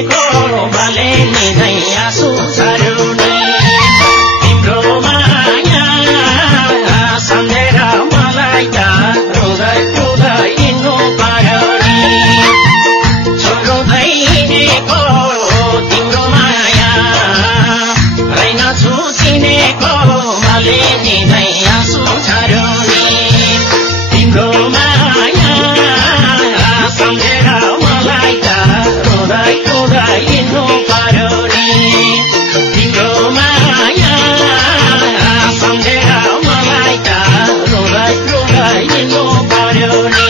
चिनेको भले निधै आँसु झर्यो नि तिम्रो माया सम्झेर मलाई त रुँदै रुँदै हिँड्नु पर्यो नि छोड्दै हिँडेको तिम्रो माया रहेनछु चिनेको भले निधै आँसु झर्यो नि तिम्रो माया सम्झेर मलाई त रुँदै रुँदै हिँड्नु पर्यो नि तिम्रो माया सम्झेर मलाई त रुँदै रुँदै हिँड्नु पर्यो नि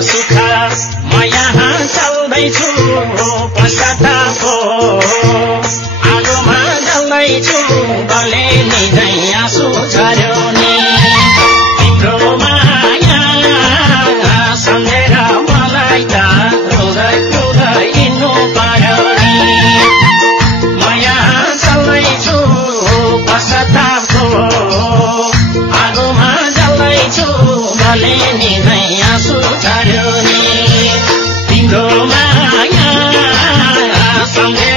सुख म यहाँ चल्दैछु पश्चातापको आगोमा जल्दैछु भले निधै आँसु झर्यो नि तिम्रो माया सम्झेर मलाई त रुँदै रुँदै हिँड्नु पर्यो नि म यहाँ चल्दैछु पश्चातापको आगोमा जल्दैछु भले निधै आँसु झर्यो नि तिम्रो माया सम्झेर